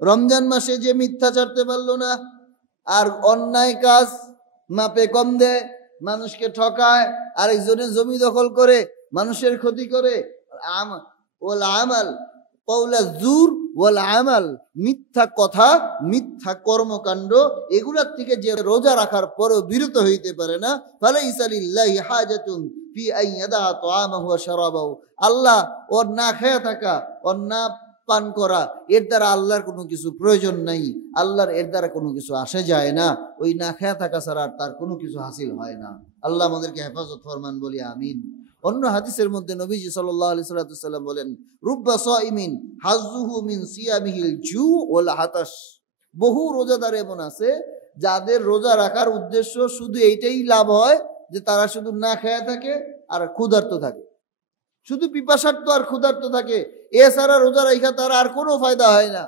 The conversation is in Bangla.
রমজান মাসে যে মিথ্যা ছাড়তে পারলো না, আর অন্যায় কাজ মাপে কম দেয়, মানুষকে ঠকায়, আরেকজনের জমি দখল করে, মানুষের ক্ষতি করে, ওয়াল আমাল কওলা জুর ওয়াল আমাল, মিথ্যা কথা, মিথ্যা কর্মকাণ্ড, এগুলার থেকে যে রোজা রাখার পরেও বিরত হইতে পারে না, ফালাইসা লিল্লাহি হাজাতুন ফি আন ইয়াদা তাআমাহু ওয়া শারাবাহু, আল্লাহ ওর না খেয়ে থাকা, ওর না পান করা, এর দ্বারা আল্লাহর কোনো কিছু প্রয়োজন নাই, আল্লাহর এর দ্বারা কোনো কিছু আসে যায় না, ওই না খেয়ে থাকা ছাড়া তার কোনো কিছু হাসিল হয় না। আল্লাহ আমাদেরকে হেফাজত ফরমান, বলি আমিন। অন্য হাদিসের মধ্যে নবীজি সাল্লাল্লাহু আলাইহি সাল্লাম বলেন, রুব্বা সাইমিন হাযুহু মিন সিয়ামিহিল জু ওয়াল হাতাশ, বহু রোজাদার এমন আছে যাদের রোজা রাখার উদ্দেশ্য শুধু এইটাই লাভ হয় যে তারা শুধু না খেয়ে থাকে আর ক্ষুধার্ত থাকে, শুধু পিপাসার্ত আর ক্ষুধার্ত থাকে, এছাড়া রোজা রাখা তার আর কোনো ফায়দা হয় না।